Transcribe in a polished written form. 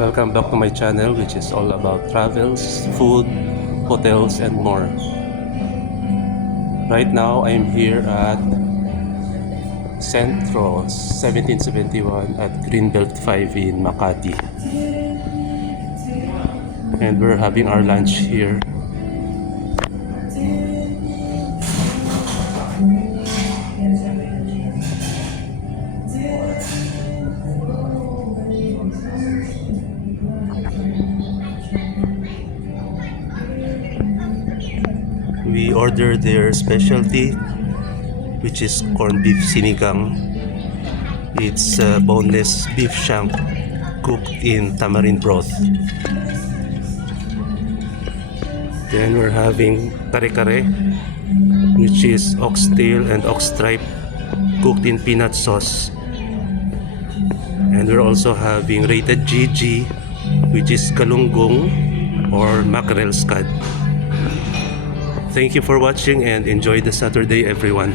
Welcome back to my channel, which is all about travels, food, hotels, and more. Right now, I'm here at Centro 1771 at Greenbelt 5 in Makati. And we're having our lunch here. We ordered their specialty, which is corned beef sinigang. It's boneless beef shank cooked in tamarind broth. Then we're having kare-kare, which is oxtail and ox tripe cooked in peanut sauce. And we're also having rated GG, which is galunggong or mackerel scad. Thank you for watching and enjoy the Saturday, everyone.